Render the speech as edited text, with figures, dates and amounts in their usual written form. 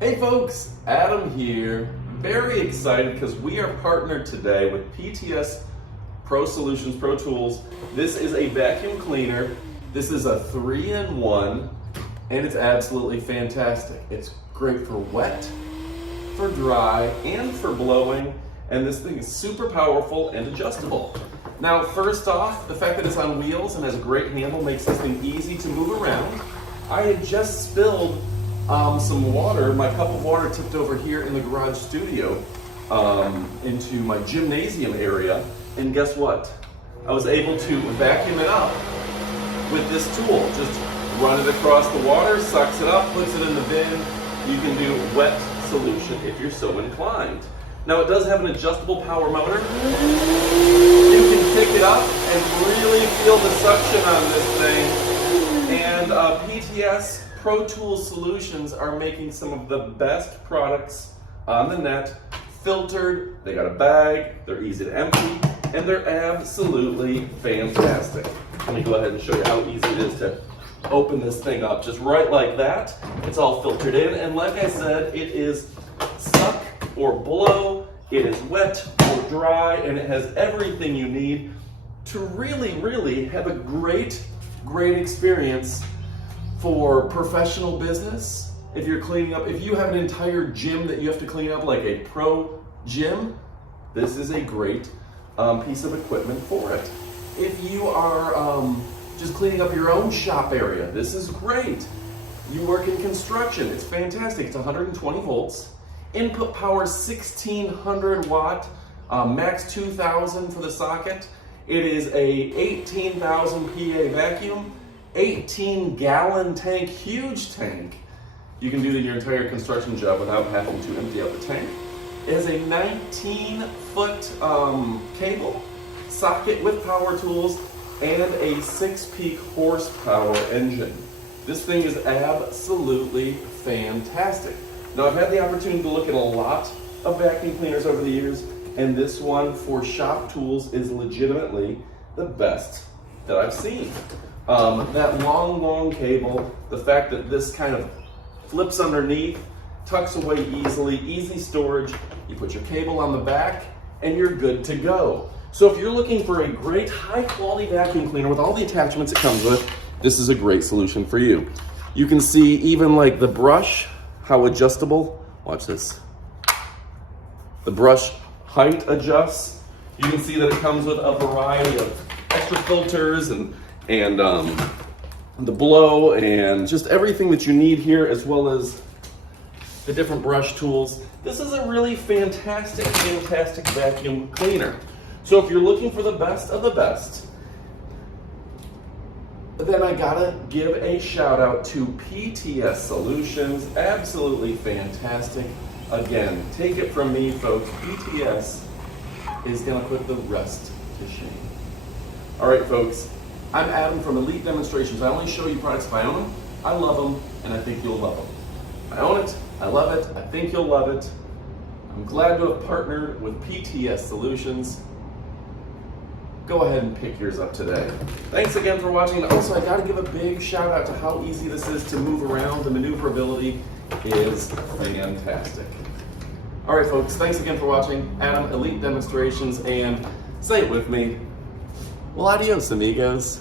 Hey folks, Adam here. Very excited because we are partnered today with PTS Pro Solutions, Pro Tools. This is a vacuum cleaner. This is a 3-in-1 and it's absolutely fantastic. It's great for wet, for dry, and for blowing. And this thing is super powerful and adjustable. Now, first off, the fact that it's on wheels and has a great handle makes this thing easy to move around. I had just spilled some water. My cup of water tipped over here in the garage studio into my gymnasium area. And guess what? I was able to vacuum it up with this tool. Just run it across the water, sucks it up, puts it in the bin. You can do wet solution if you're so inclined. Now it does have an adjustable power motor. You can pick it up and really feel the suction on this thing. And PTS Pro Tools Solutions are making some of the best products on the net. Filtered, they got a bag, they're easy to empty, and they're absolutely fantastic. Let me go ahead and show you how easy it is to open this thing up. Just right like that. It's all filtered in, and like I said, it is suck or blow, it is wet or dry, and it has everything you need to really have a great experience for professional business. If you're cleaning up, if you have an entire gym that you have to clean up like a pro gym, this is a great piece of equipment for it. If you are just cleaning up your own shop area, this is great. You work in construction, it's fantastic. It's 120 volts. Input power 1600 watt, max 2000 for the socket. It is a 18,000 PA vacuum, 18-gallon tank, huge tank. You can do your entire construction job without having to empty out the tank. It has a 19-foot cable, socket with power tools, and a 6-peak horsepower engine. This thing is absolutely fantastic. Now, I've had the opportunity to look at a lot of vacuum cleaners over the years, and this one for shop tools is legitimately the best that I've seen. That long cable, the fact that this kind of flips underneath, tucks away easily, easy storage. You put your cable on the back, and you're good to go. So if you're looking for a great high-quality vacuum cleaner with all the attachments it comes with, this is a great solution for you. You can see even like the brush, how adjustable. Watch this. The brush height adjusts. You can see that it comes with a variety of extra filters and the blow and just everything that you need here, as well as the different brush tools. This is a really fantastic vacuum cleaner. So if you're looking for the best of the best, then I gotta give a shout out to PTS Solutions. Absolutely fantastic. Again, take it from me, folks, PTS is gonna put the rest to shame. All right, folks, I'm Adam from Elite Demonstrations. I only show you products if I own them, I love them, and I think you'll love them. I own it, I love it, I think you'll love it. I'm glad to have partnered with PTS Solutions. Go ahead and pick yours up today. Thanks again for watching. And also, I gotta give a big shout out to how easy this is to move around. The maneuverability is fantastic. All right, folks, thanks again for watching. Adam, Elite Demonstrations, and say it with me. Well, adios, amigos.